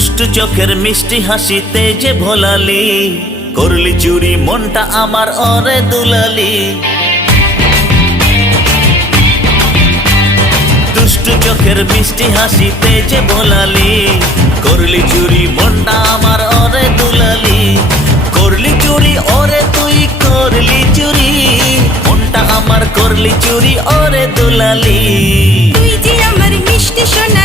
দুষ্টু চোখের মিষ্টি হাসিতে যে ভোলালি, করলি চুরি মনটা আমার ওরে দুলালি। দুষ্টু চোখের মিষ্টি হাসিতে যে ভোলালি, করলি চুরি মনটা আমার ওরে দুলালি। করলি চুরি ওরে তুই করলি চুরি, মনটা আমার করলি চুরি ওরে দুলালি। তুই যে আমার মিষ্টি সোনা